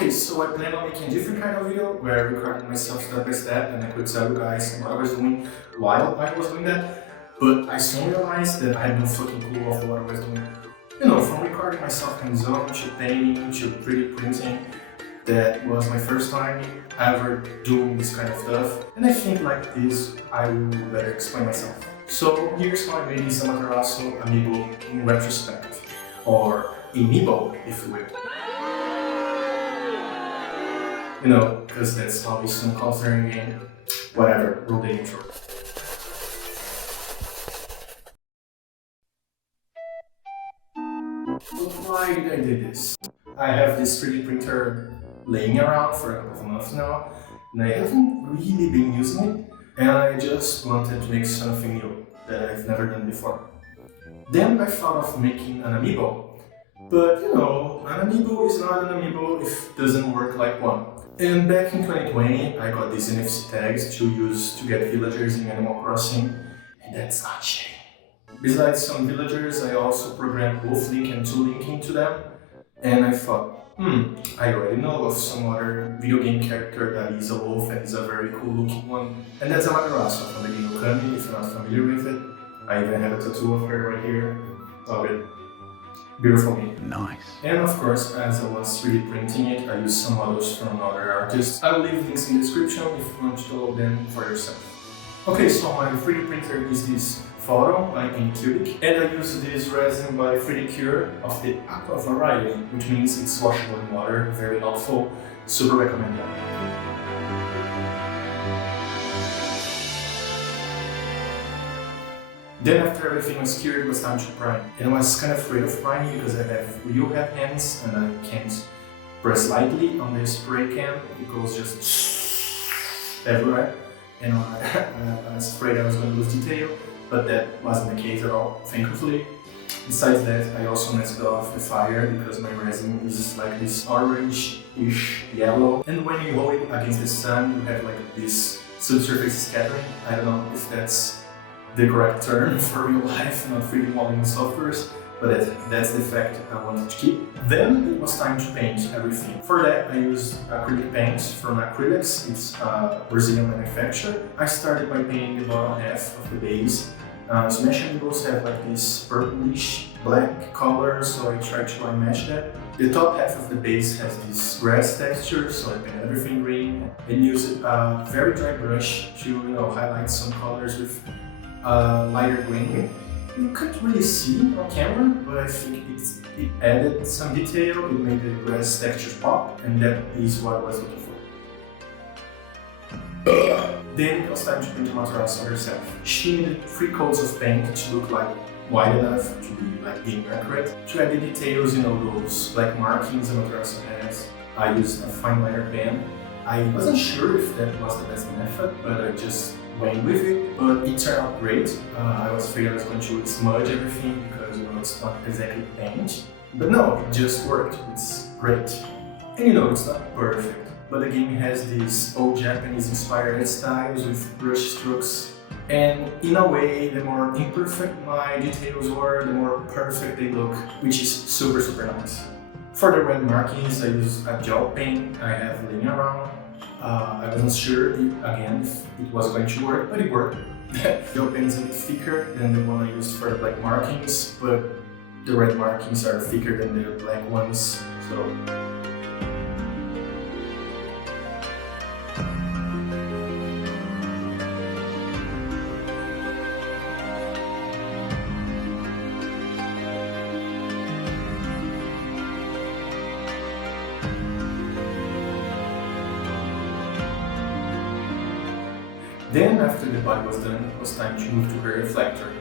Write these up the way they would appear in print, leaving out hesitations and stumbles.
Okay, so I plan on making a different kind of video where I recorded myself step by step and I could tell you guys what I was doing while I was doing that. But I soon realized that I had no fucking clue of what I was doing. You know, from recording myself hands-on to painting to 3D printing, that was my first time ever doing this kind of stuff. And I think like this, I will better explain myself. So here's how I made this Amaterasu amiibo in retrospect, or amiibo if you will. You know, because that's how we soon call certain game. Whatever, roll the intro. But why did I do this? I have this 3D printer laying around for a couple of months now, and I haven't really been using it, and I just wanted to make something new that I've never done before. Then I thought of making an amiibo, but you know, an amiibo is not an amiibo if it doesn't work like one. And back in 2020, I got these NFC tags to use to get villagers in Animal Crossing, and that's not shitty. Besides some villagers, I also programmed WolfLink and TwoLink into them, and I thought, I already know of some other video game character that is a wolf and is a very cool looking one, and that's Amaterasu from the game Okami, if you're not familiar with it. I even have a tattoo of her right here. Love it. Beautiful me. Nice. And of course, as I was 3D printing it, I used some models from other artists. I'll leave links in the description if you want to download them for yourself. Okay, so my 3D printer is this Photo by Anycubic, and I use this resin by 3D Cure of the Aqua variety, which means it's washable in water, very helpful, super recommended. Then after everything was cured, it was time to prime. And I was kind of afraid of priming because I have real heavy hands and I can't press lightly on the spray can. It goes just everywhere. And I was afraid I was going to lose detail, but that wasn't the case at all, thankfully. Besides that, I also messed off the fire because my resin is like this orange-ish yellow. And when you hold it against the sun, you have like this subsurface scattering. I don't know if that's the correct term for real life, not 3D modeling softwares, but that's the effect I wanted to keep. Then it was time to paint everything. For that, I used acrylic paint from Acrylex. It's a Brazilian manufacturer. I started by painting the bottom half of the base. Smash amiibos have like this purplish black color, so I tried to match that. The top half of the base has this grass texture, so I painted everything green and used a very dry brush to highlight some colors with lighter green. You can't really see on camera, but I think it added some detail, it made the grass textures pop, and that is what I was looking for. Then it was time to paint Amaterasu herself. She needed 3 coats of paint to look like wide enough to be like being accurate. To add the details, those black markings Amaterasu has, I used a fine liner pen. I wasn't sure if that was the best method, but I just went with it, but it turned out great. I was afraid I was going to smudge everything because it's not exactly paint. But no, it just worked. It's great. And it's not perfect, but the game has these old Japanese inspired styles with brush strokes. And in a way, the more imperfect my details were, the more perfect they look, which is super, super nice. For the red markings, I use a gel pen I have laying around. I wasn't sure, again, if it was going to work, but it worked. The gel pen is a bit thicker than the one I used for the black markings, but the red markings are thicker than the black ones, so... Then, after the body was done, it was time to move to her reflector.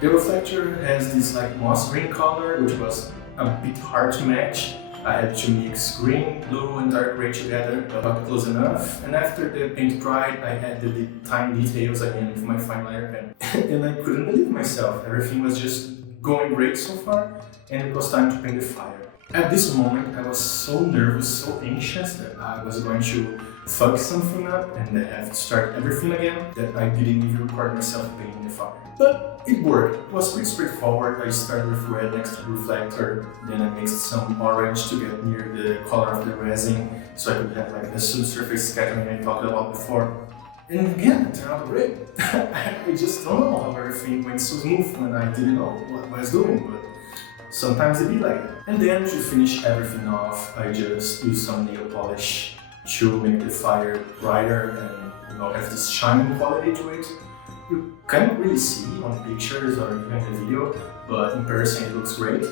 The reflector has this moss green color, which was a bit hard to match. I had to mix green, blue and dark gray together, but not close enough. And after the paint dried, I added the tiny details again with my fine liner pen. And I couldn't believe myself. Everything was just going great so far, and it was time to paint the fire. At this moment, I was so nervous, so anxious that I was going to fuck something up and I have to start everything again, that I didn't even record myself painting the fire. But it worked. It was pretty straightforward. I started with red next to the reflector, then I mixed some orange to get near the color of the resin so I could have like the subsurface scattering I talked about before. And again, it turned out great. I just don't know how everything went so smooth when I didn't know what I was doing, but sometimes it be like that. And then to finish everything off, I just use some nail polish to make the fire brighter and have this shining quality to it. You can't really see on pictures or even the video, but in person it looks great.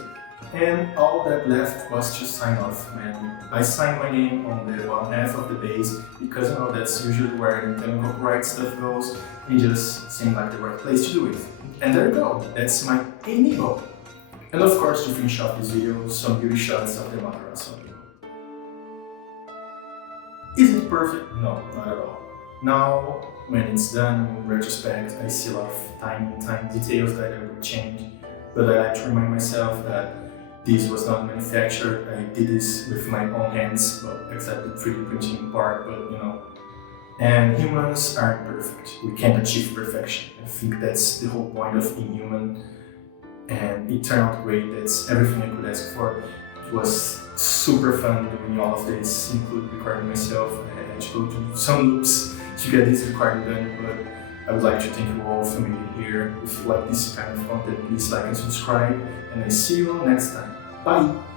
And all that left was to sign off, man. I signed my name on the bottom half of the base because that's usually where Nintendo copyright stuff goes. It just seemed like the right place to do it. And there you go, that's my amiibo. And of course, to finish off this video, some beauty shots of the Matarazo amiibo. Is it perfect? No, not at all. Now, when it's done, in retrospect, I see a lot of tiny details that I would change. But I like to remind myself that this was not manufactured. I did this with my own hands, well, except the 3D printing part, but And humans aren't perfect. We can't achieve perfection. I think that's the whole point of being human. And it turned out great. That's everything I could ask for. It was super fun doing all of this, including recording myself. I had to go to some loops to get this recording done, but I would like to thank you all for being here. If you like this kind of content, please like and subscribe, and I see you all next time. Bye!